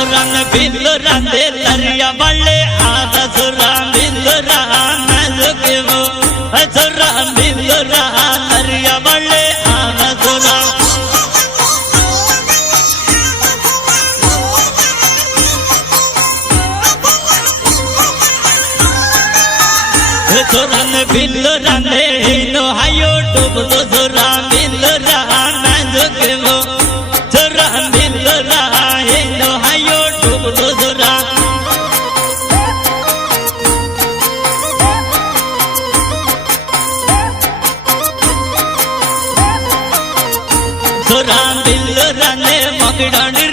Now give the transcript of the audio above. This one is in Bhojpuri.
जोरान बिल्लरा दे लरिया वाले आधा जोरान बिल्लरा नाजुके वो जोरान बिल्लरा लरिया वाले आधा जोरान जोरान बिल्लरा दे नो हायो डुबलो जोरान बिल्लरा नाजुके वो जोरान बिल्लरा नो हायो डुबलो जोरान जोरान बिल्लरा ने मगडानी